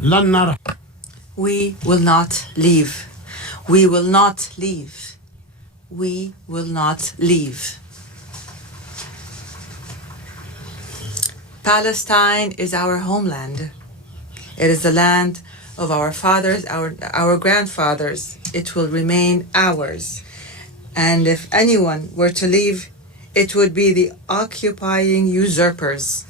لن نرى. We will not leave. We will not leave. We will not leave. Palestine is our homeland. It is the land of our fathers, our grandfathers. It will remain ours. And if anyone were to leave, it would be the occupying usurpers.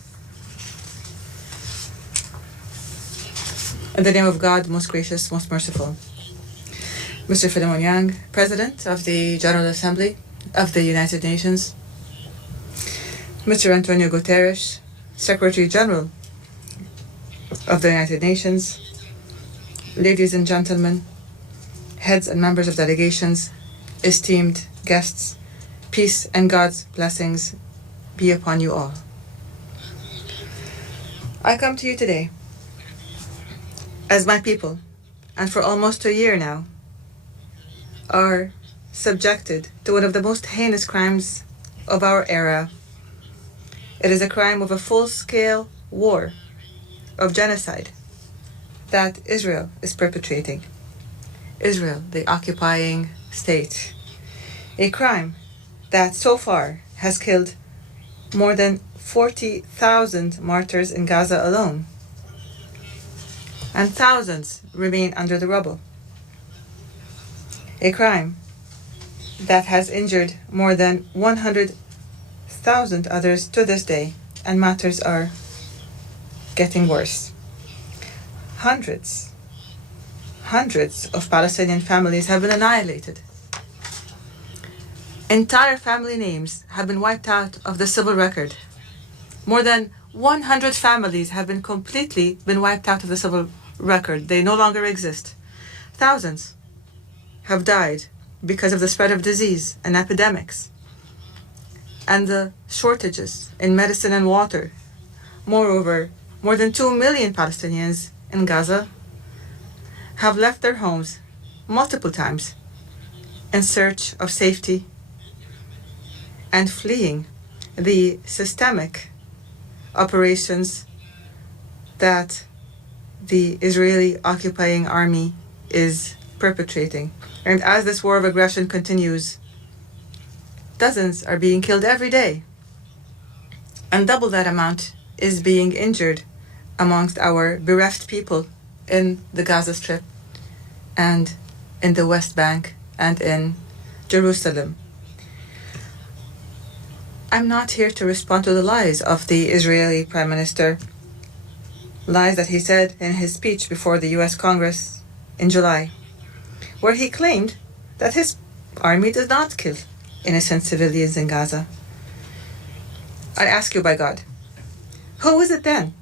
In the name of God, most gracious, most merciful. Mr. Philemon Yang, President of the General Assembly of the United Nations. Mr. Antonio Guterres, Secretary General of the United Nations. Ladies and gentlemen, heads and members of delegations, esteemed guests, peace and God's blessings be upon you all. I come to you today as my people, and for almost a year now, are subjected to one of the most heinous crimes of our era. It is a crime of a full-scale war, of genocide, that Israel is perpetrating. Israel, the occupying state. A crime that so far has killed more than 40,000 martyrs in Gaza alone, and thousands remain under the rubble. A crime that has injured more than 100,000 others to this day, and matters are getting worse. Hundreds of Palestinian families have been annihilated. Entire family names have been wiped out of the civil record. More than 100 families have been completely wiped out of the civil record. They no longer exist. Thousands have died because of the spread of disease and epidemics and the shortages in medicine and water. Moreover, more than 2 million Palestinians in Gaza have left their homes multiple times in search of safety and fleeing the systemic operations that the Israeli occupying army is perpetrating. And as this war of aggression continues, dozens are being killed every day, and double that amount is being injured amongst our bereft people in the Gaza Strip and in the West Bank and in Jerusalem. I'm not here to respond to the lies of the Israeli Prime Minister, lies that he said in his speech before the US Congress in July, where he claimed that his army does not kill innocent civilians in Gaza. I ask you by God, who is it then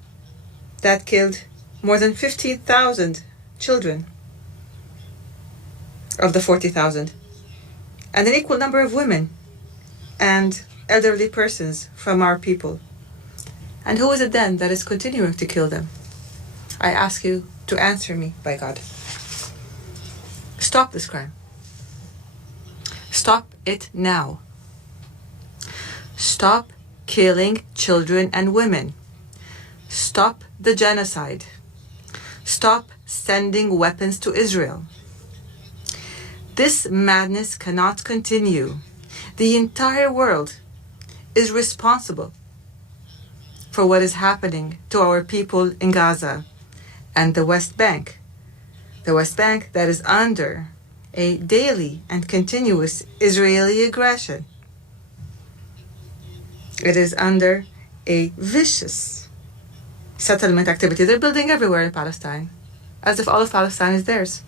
that killed more than 15,000 children of the 40,000, and an equal number of women and elderly persons from our people? And who is it then that is continuing to kill them? I ask you to answer me by God. Stop this crime. Stop it now. Stop killing children and women. Stop the genocide. Stop sending weapons to Israel. This madness cannot continue. The entire world is responsible for what is happening to our people in Gaza and the West Bank. The West Bank that is under a daily and continuous Israeli aggression. It is under a vicious settlement activity. They're building everywhere in Palestine, as if all of Palestine is theirs.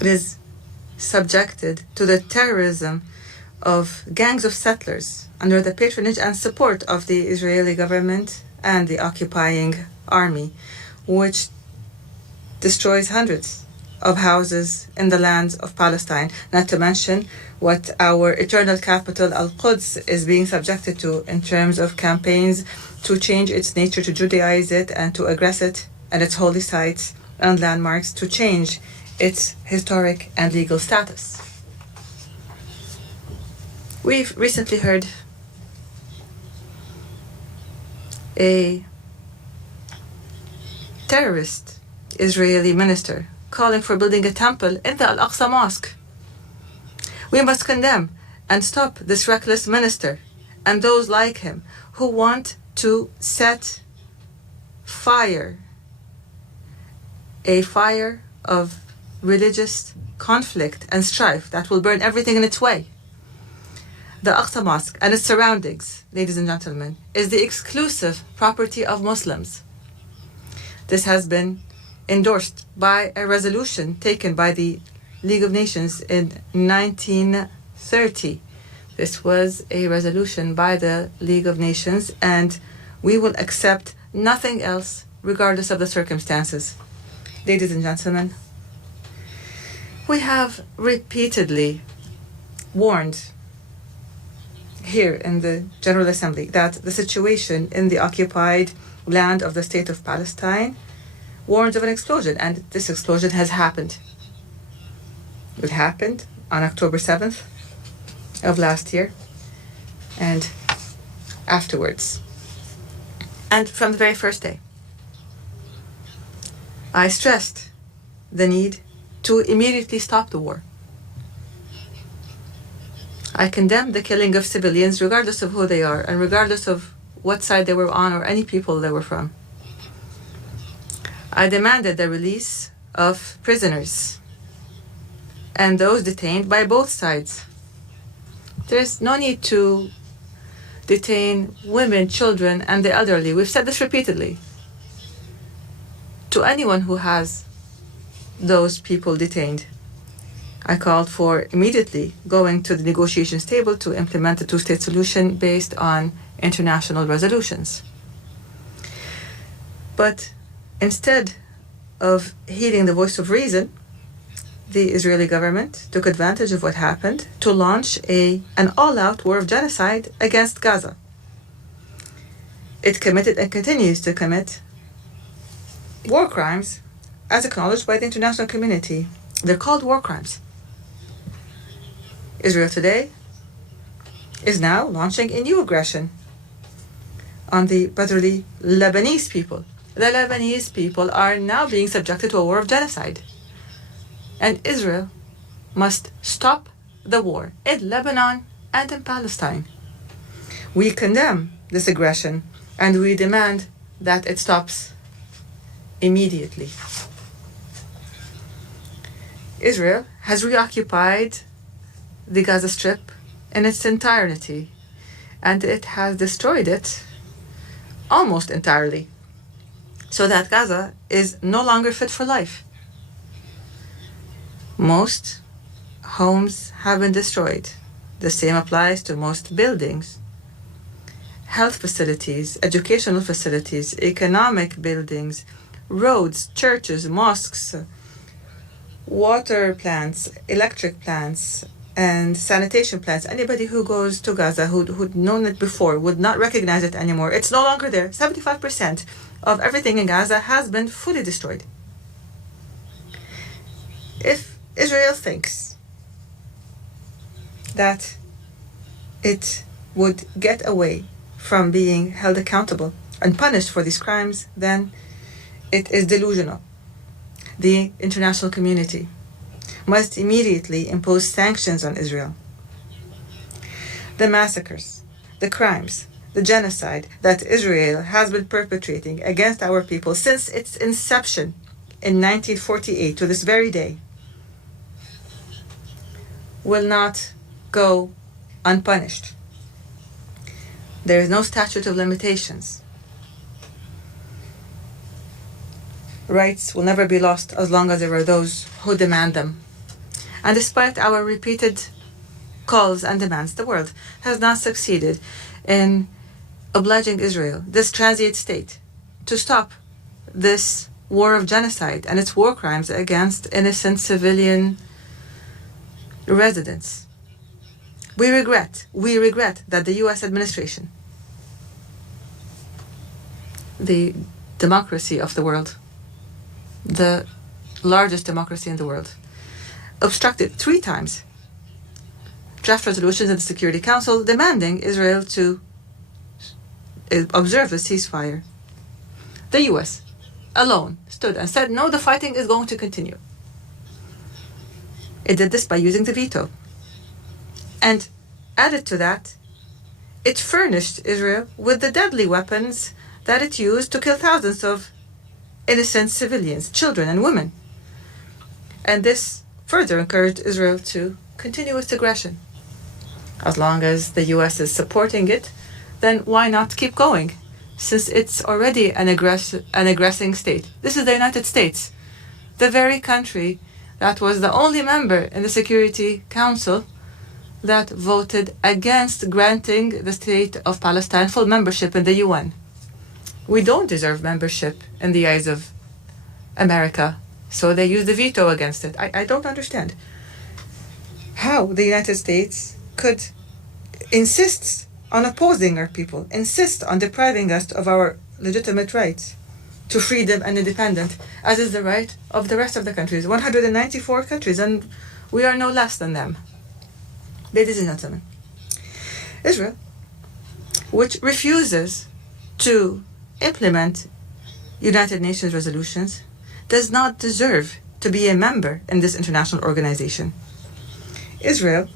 It is subjected to the terrorism of gangs of settlers under the patronage and support of the Israeli government and the occupying army, which destroys hundreds of houses in the lands of Palestine, not to mention what our eternal capital, Al-Quds, is being subjected to in terms of campaigns to change its nature, to Judaize it, and to aggress it and its holy sites and landmarks, to change its historic and legal status. We've recently heard a terrorist Israeli minister calling for building a temple in the Al-Aqsa Mosque. We must condemn and stop this reckless minister and those like him who want to set fire, a fire of religious conflict and strife that will burn everything in its way. The Aqsa Mosque and its surroundings, ladies and gentlemen, is the exclusive property of Muslims. This has been endorsed by a resolution taken by the League of Nations in 1930. This was a resolution by the League of Nations, and we will accept nothing else regardless of the circumstances. Ladies and gentlemen, we have repeatedly warned here in the General Assembly that the situation in the occupied land of the State of Palestine warns of an explosion, and this explosion has happened. It happened on October 7th of last year and afterwards. And from the very first day, I stressed the need to immediately stop the war. I condemned the killing of civilians regardless of who they are and regardless of what side they were on or any people they were from. I demanded the release of prisoners and those detained by both sides. There's no need to detain women, children, and the elderly. We've said this repeatedly. To anyone who has those people detained, I called for immediately going to the negotiations table to implement a two-state solution based on international resolutions. But instead of heeding the voice of reason, the Israeli government took advantage of what happened to launch an all-out war of genocide against Gaza. It committed and continues to commit war crimes as acknowledged by the international community. They're called war crimes. Israel today is now launching a new aggression on the brotherly Lebanese people. The Lebanese people are now being subjected to a war of genocide. And Israel must stop the war in Lebanon and in Palestine. We condemn this aggression and we demand that it stops immediately. Israel has reoccupied the Gaza Strip in its entirety, and it has destroyed it almost entirely, so that Gaza is no longer fit for life. Most homes have been destroyed. The same applies to most buildings, health facilities, educational facilities, economic buildings, roads, churches, mosques, water plants, electric plants, and sanitation plants. Anybody who goes to Gaza who'd known it before would not recognize it anymore. It's no longer there. 75% of everything in Gaza has been fully destroyed. If Israel thinks that it would get away from being held accountable and punished for these crimes, then it is delusional. The international community must immediately impose sanctions on Israel. The massacres, the crimes, the genocide that Israel has been perpetrating against our people since its inception in 1948 to this very day will not go unpunished. There is no statute of limitations. Rights will never be lost as long as there are those who demand them. And despite our repeated calls and demands, the world has not succeeded in obliging Israel, this transient state, to stop this war of genocide and its war crimes against innocent civilian residents. We regret that the U.S. administration, the democracy of the world, the largest democracy in the world, obstructed 3 times draft resolutions in the Security Council demanding Israel to observe the ceasefire. The U.S. alone stood and said, no, the fighting is going to continue. It did this by using the veto. And added to that, it furnished Israel with the deadly weapons that it used to kill thousands of innocent civilians, children and women. And this further encouraged Israel to continue its aggression. As long as the US is supporting it, then why not keep going? Since it's already an aggressing state. This is the United States, the very country that was the only member in the Security Council that voted against granting the state of Palestine full membership in the UN. We don't deserve membership in the eyes of America, so they use the veto against it. I don't understand how the United States could insist on opposing our people, insist on depriving us of our legitimate rights to freedom and independence, as is the right of the rest of the countries, 194 countries, and we are no less than them. Ladies and gentlemen, Israel, which refuses to implement United Nations resolutions, does not deserve to be a member in this international organization. Israel,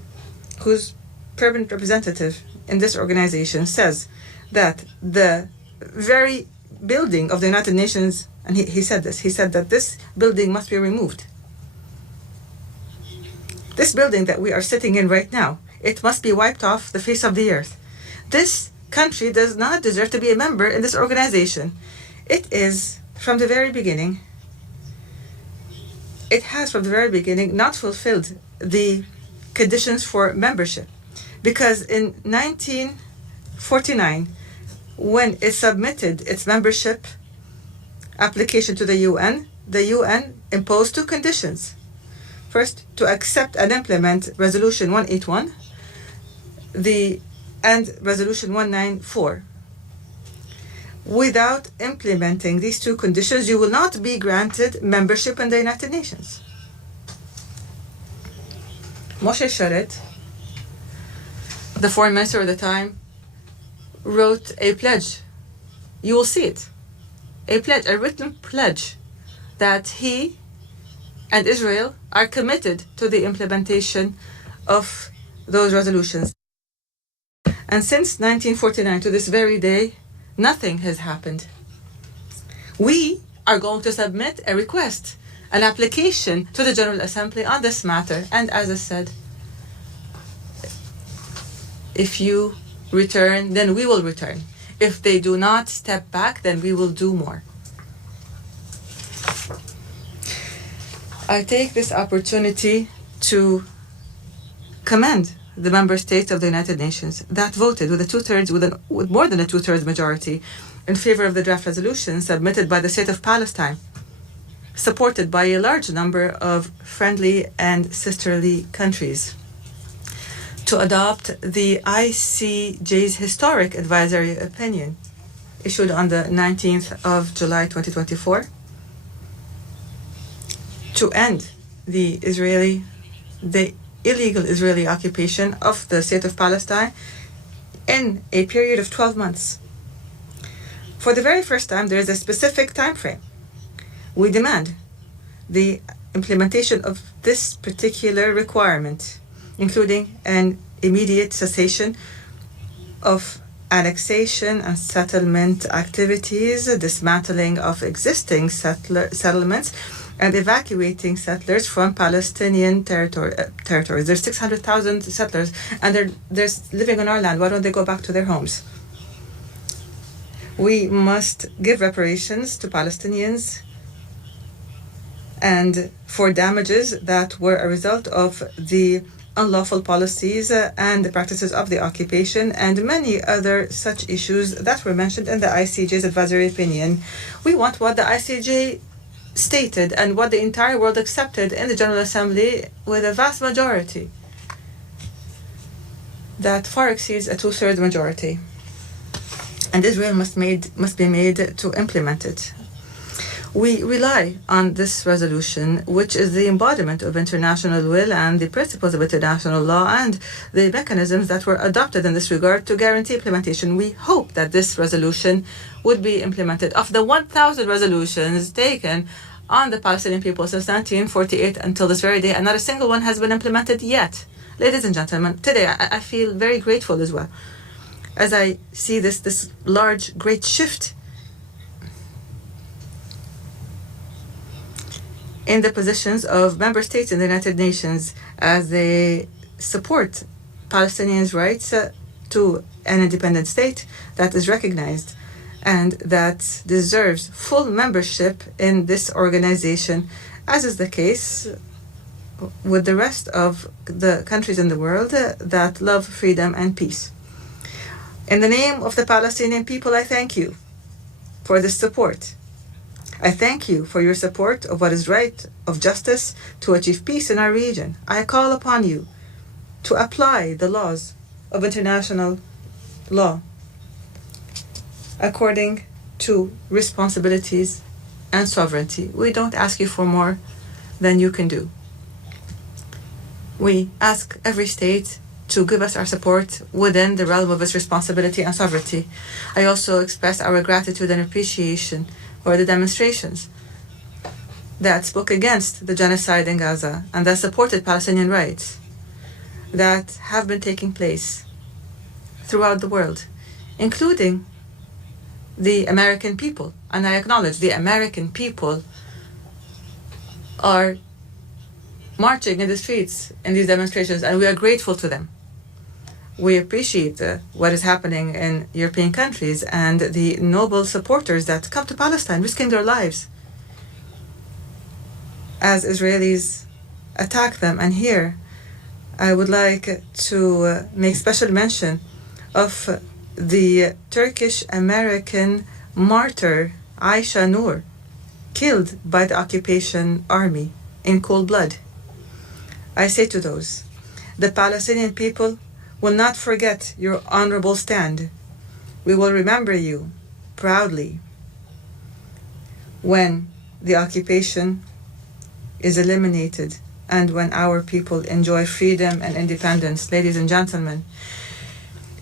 whose permanent representative in this organization says that the very building of the United Nations, and he said that this building must be removed. This building that we are sitting in right now, it must be wiped off the face of the earth. This country does not deserve to be a member in this organization. It has from the very beginning not fulfilled the conditions for membership. Because in 1949, when it submitted its membership application to the UN imposed two conditions. First, to accept and implement Resolution 181 and Resolution 194. Without implementing these two conditions, you will not be granted membership in the United Nations. Moshe Sharet, the foreign minister at the time, wrote a pledge. You will see it. A pledge, a written pledge, that he and Israel are committed to the implementation of those resolutions. And since 1949 to this very day, nothing has happened. We are going to submit a request, an application to the General Assembly on this matter. And as I said, if you return, then we will return. If they do not step back, then we will do more. I take this opportunity to commend the member states of the United Nations that voted with more than a two-thirds majority in favor of the draft resolution submitted by the state of Palestine, supported by a large number of friendly and sisterly countries, to adopt the ICJ's historic advisory opinion issued on the 19th of July 2024 to end the illegal Israeli occupation of the state of Palestine in a period of 12 months. For the very first time, there is a specific time frame. We demand the implementation of this particular requirement, including an immediate cessation of annexation and settlement activities, dismantling of existing settlements, and evacuating settlers from Palestinian territories. There's 600,000 settlers, and they're living on our land. Why don't they go back to their homes? We must give reparations to Palestinians and for damages that were a result of the unlawful policies and the practices of the occupation, and many other such issues that were mentioned in the ICJ's advisory opinion. We want what the ICJ stated and what the entire world accepted in the General Assembly with a vast majority that far exceeds a two-thirds majority. And Israel must be made to implement it. We rely on this resolution, which is the embodiment of international will and the principles of international law and the mechanisms that were adopted in this regard to guarantee implementation. We hope that this resolution would be implemented. Of the 1,000 resolutions taken on the Palestinian people since 1948 until this very day, and not a single one has been implemented yet. Ladies and gentlemen, today I feel very grateful as well as I see this large, great shift in the positions of member states in the United Nations as they support Palestinians' rights to an independent state that is recognized and that deserves full membership in this organization, as is the case with the rest of the countries in the world that love freedom and peace. In the name of the Palestinian people, I thank you for this support. I thank you for your support of what is right, of justice, to achieve peace in our region. I call upon you to apply the laws of international law according to responsibilities and sovereignty. We don't ask you for more than you can do. We ask every state to give us our support within the realm of its responsibility and sovereignty. I also express our gratitude and appreciation for the demonstrations that spoke against the genocide in Gaza and that supported Palestinian rights that have been taking place throughout the world, including the American people. And I acknowledge the American people are marching in the streets in these demonstrations, and we are grateful to them. We appreciate what is happening in European countries and the noble supporters that come to Palestine, risking their lives as Israelis attack them. And here, I would like to make special mention of the Turkish-American martyr Aisha Noor, killed by the occupation army in cold blood. I say to those, the Palestinian people will not forget your honorable stand. We will remember you proudly when the occupation is eliminated and when our people enjoy freedom and independence. Ladies and gentlemen,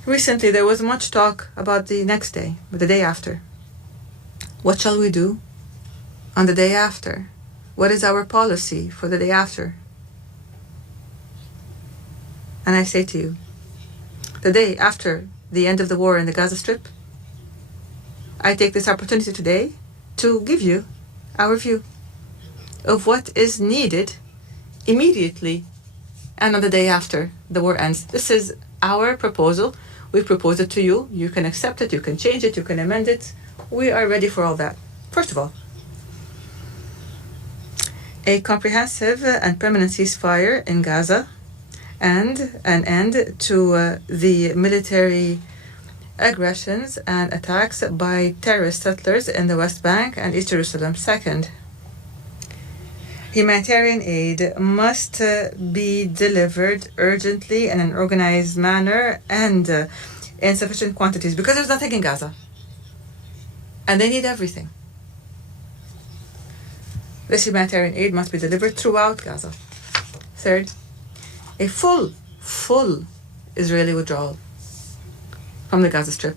recently there was much talk about the next day, the day after. What shall we do on the day after? What is our policy for the day after? And I say to you, the day after the end of the war in the Gaza Strip, I take this opportunity today to give you our view of what is needed immediately and on the day after the war ends. This is our proposal. We propose it to you. You can accept it, you can change it, you can amend it. We are ready for all that. First of all, a comprehensive and permanent ceasefire in Gaza and an end to the military aggressions and attacks by terrorist settlers in the West Bank and East Jerusalem. Second, humanitarian aid must be delivered urgently in an organized manner and in sufficient quantities, because there's nothing in Gaza and they need everything. This humanitarian aid must be delivered throughout Gaza. Third, a full Israeli withdrawal from the Gaza Strip.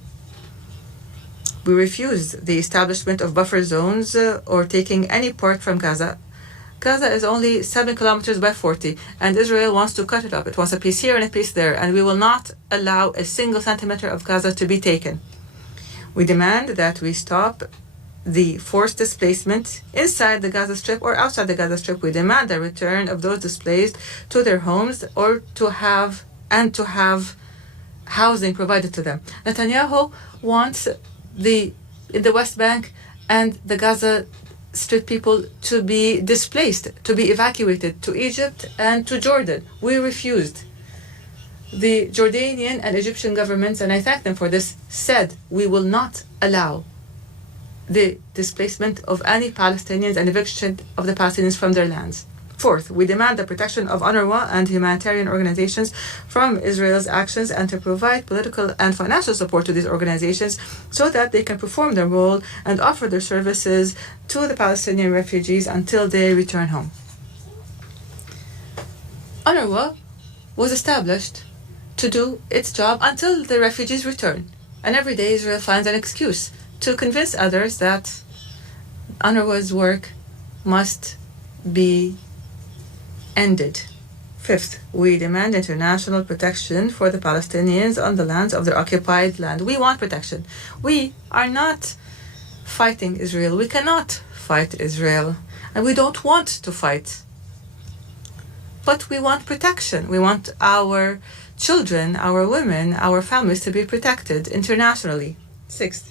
We refuse the establishment of buffer zones or taking any part from Gaza. Gaza is only 7 kilometers by 40, and Israel wants to cut it up. It wants a piece here and a piece there, and we will not allow a single centimeter of Gaza to be taken. We demand that we stop the forced displacement inside the Gaza Strip or outside the Gaza Strip. We demand the return of those displaced to their homes or to have housing provided to them. Netanyahu wants the West Bank and the Gaza Strip people to be displaced, to be evacuated to Egypt and to Jordan. We refused. The Jordanian and Egyptian governments, and I thank them for this, said we will not allow the displacement of any Palestinians and eviction of the Palestinians from their lands. Fourth, we demand the protection of UNRWA and humanitarian organizations from Israel's actions and to provide political and financial support to these organizations so that they can perform their role and offer their services to the Palestinian refugees until they return home. UNRWA was established to do its job until the refugees return. And every day Israel finds an excuse to convince others that UNRWA's work must be ended. Fifth, we demand international protection for the Palestinians on the lands of their occupied land. We want protection. We are not fighting Israel. We cannot fight Israel. And we don't want to fight. But we want protection. We want our children, our women, our families to be protected internationally. Sixth,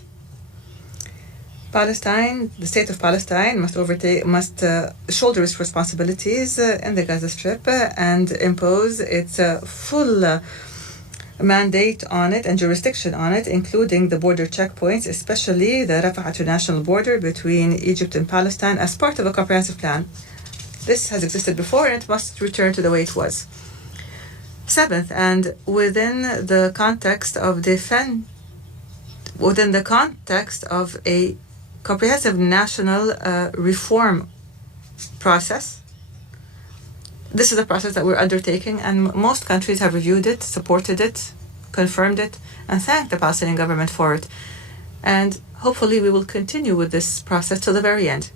Palestine, the state of Palestine must shoulder its responsibilities in the Gaza Strip and impose its full mandate on it and jurisdiction on it, including the border checkpoints, especially the Rafah international border between Egypt and Palestine, as part of a comprehensive plan. This has existed before and it must return to the way it was. Seventh, and within the context of a comprehensive national reform process. This is a process that we're undertaking, and most countries have reviewed it, supported it, confirmed it, and thanked the Palestinian government for it. And hopefully we will continue with this process till the very end.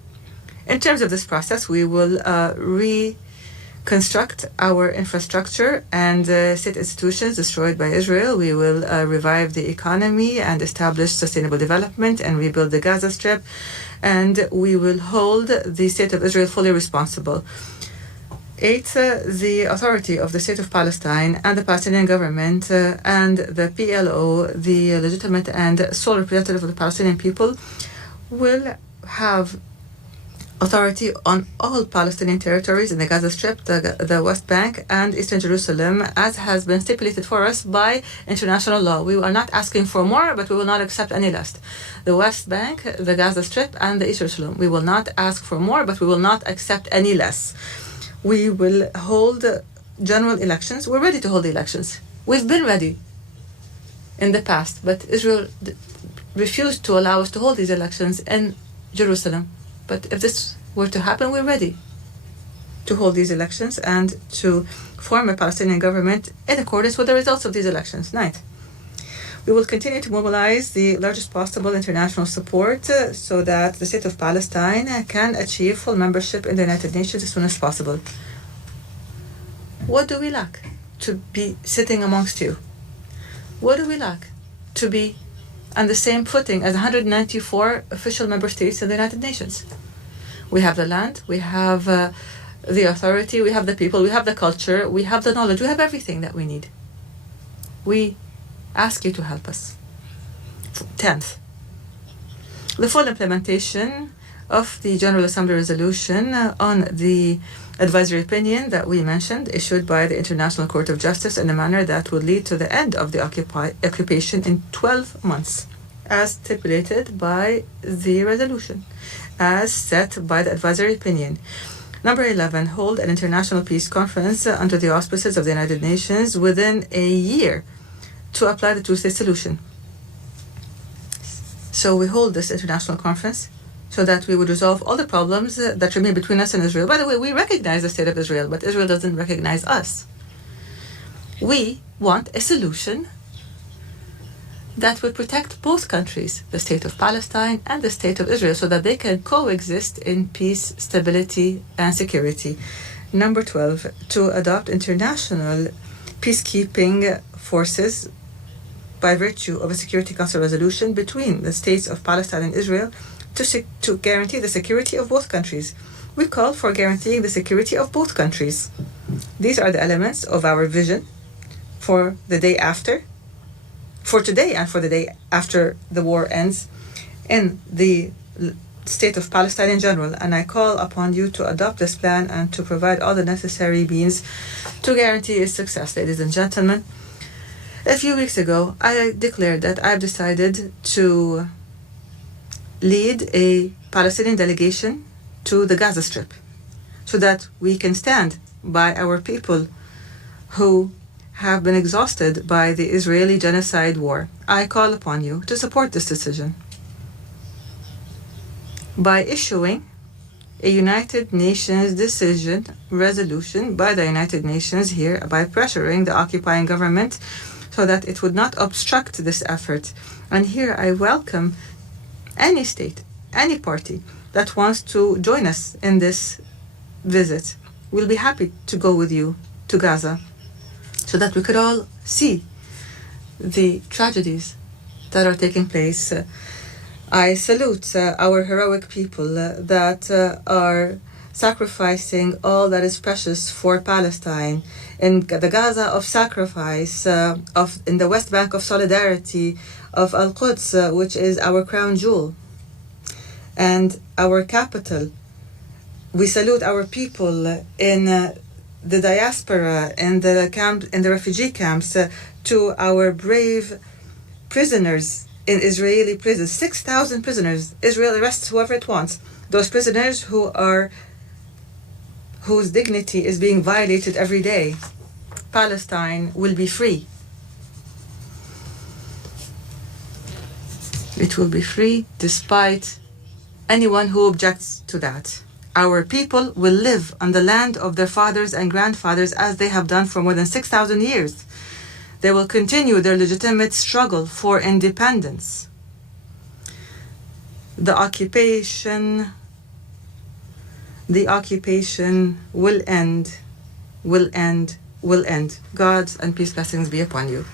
In terms of this process, we will reconstruct our infrastructure and state institutions destroyed by Israel. We will revive the economy and establish sustainable development and rebuild the Gaza Strip. And we will hold the state of Israel fully responsible. Eighth, the authority of the state of Palestine and the Palestinian government and the PLO, the legitimate and sole representative of the Palestinian people, will have authority on all Palestinian territories in the Gaza Strip, the West Bank, and Eastern Jerusalem, as has been stipulated for us by international law. We are not asking for more, but we will not accept any less. The West Bank, the Gaza Strip, and the Eastern Jerusalem. We will not ask for more, but we will not accept any less. We will hold general elections. We're ready to hold the elections. We've been ready in the past, but Israel refused to allow us to hold these elections in Jerusalem. But if this were to happen, we're ready to hold these elections and to form a Palestinian government in accordance with the results of these elections. Ninth, we will continue to mobilize the largest possible international support so that the state of Palestine can achieve full membership in the United Nations as soon as possible. What do we lack? To be sitting amongst you. What do we lack? To be on the same footing as 194 official member states in the United Nations. We have the land, we have the authority, we have the people, we have the culture, we have the knowledge, we have everything that we need. We ask you to help us. 10th, the full implementation of the General Assembly resolution on the advisory opinion that we mentioned, issued by the International Court of Justice in a manner that would lead to the end of the occupation in 12 months, as stipulated by the resolution, as set by the advisory opinion. Number 11, hold an international peace conference under the auspices of the United Nations within a year to apply the two-state solution. So we hold this international conference so that we would resolve all the problems that remain between us and Israel. By the way, we recognize the state of Israel, but Israel doesn't recognize us. We want a solution that would protect both countries, the state of Palestine and the state of Israel, so that they can coexist in peace, stability, and security. Number 12, to adopt international peacekeeping forces by virtue of a Security Council resolution between the states of Palestine and Israel to guarantee the security of both countries. We call for guaranteeing the security of both countries. These are the elements of our vision for the day after, for today and for the day after the war ends in the state of Palestine in general. And I call upon you to adopt this plan and to provide all the necessary means to guarantee its success. Ladies and gentlemen, a few weeks ago, I declared that I've decided to lead a Palestinian delegation to the Gaza Strip. so that we can stand by our people who have been exhausted by the Israeli genocide war. I call upon you to support this decision by issuing a United Nations resolution by the United Nations here, by pressuring the occupying government so that it would not obstruct this effort. And here I welcome any state, any party that wants to join us in this visit. We'll be happy to go with you to Gaza so that we could all see the tragedies that are taking place. I salute our heroic people that are sacrificing all that is precious for Palestine. In the Gaza of sacrifice, in the West Bank of solidarity, of Al-Quds, which is our crown jewel and our capital. We salute our people in the diaspora, in the refugee camps, to our brave prisoners in Israeli prisons. 6,000 prisoners. Israel arrests whoever it wants. Those prisoners whose dignity is being violated every day. Palestine will be free. It will be free despite anyone who objects to that. Our people will live on the land of their fathers and grandfathers as they have done for more than 6,000 years. They will continue their legitimate struggle for independence. The occupation will end. God's and peace blessings be upon you.